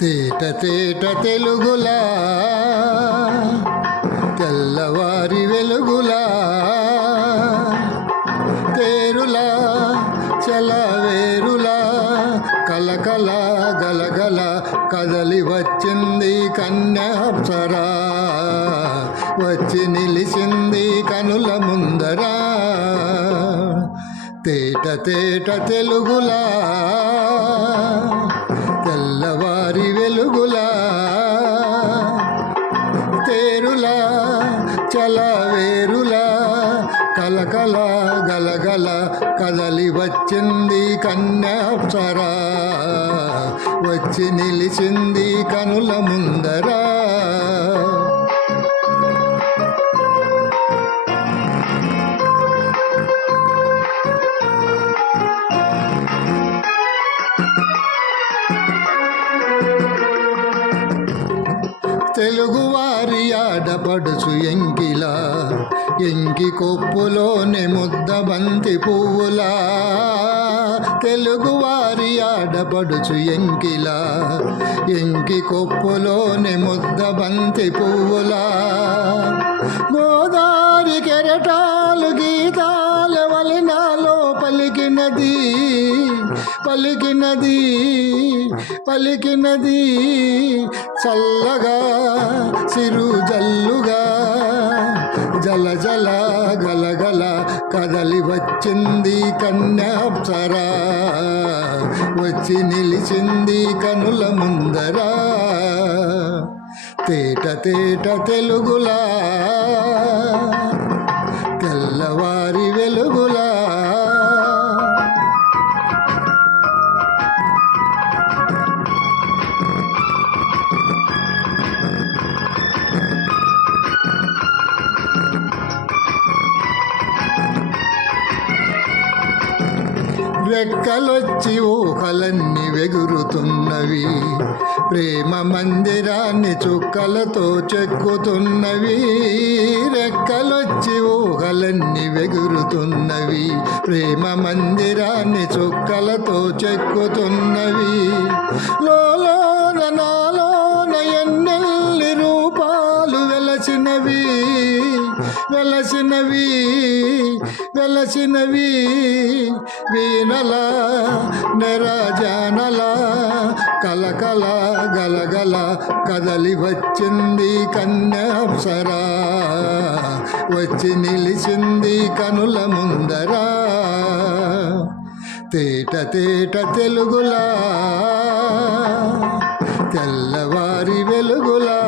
తేట తేట తెలుగులా తెల్లవారి వెలుగులా తేరులా చలవేరులా కలకల గలగల కదలి వచ్చింది కన్యాప్సరా వచ్చి నిలిచింది కనుల ముందరా తేట తేట తెలుగులా తెల్లవారి వెలుగులా తేరులా చలవేరులా కలకల గలగల కదలి వచ్చింది కన్యాప్సరా వచ్చి నిలిచింది కనుల ముందరా తెలుగువారి ఆడపడుచు ఎంకిలా ఎంకి కొప్పులోని ముద్ద బంతి పువ్వులా తెలుగువారి ఆడపడుచు ఎంకిలా ఎంకి కొప్పులోని ముద్ద బంతి పువ్వులా గోదారి కెరటాలు గీతాల వలనాలో పలికినది పలికినది పలికినది చల్లగా సిరు జల్లుగా జల జల గలగల కదలి వచ్చింది కన్యాప్సరా వచ్చి నిలిచింది కనుల ముందరా తేట తేట తెలుగులా తెల్లవారి వెలుగులా రెక్కలొచ్చి ఊహలన్నీ వెగురుతున్నవి ప్రేమ మందిరాన్ని చుక్కలతో చెక్కుతున్నవి రెక్కలొచ్చి ఊహలన్నీ వెగురుతున్నవి ప్రేమ మందిరాన్ని చుక్కలతో చెక్కుతున్నవి లోలోన నాలోన ఎన్నెల్లి రూపాలు వెలసినవి వెలసినవి వెలసినవి వీణల నెరజానల కలకల గలగల కదలి వచ్చింది కన్యాప్సరా వచ్చి నిలిచింది కనుల ముందరా తేట తేట తెలుగులా తెల్లవారి వెలుగులా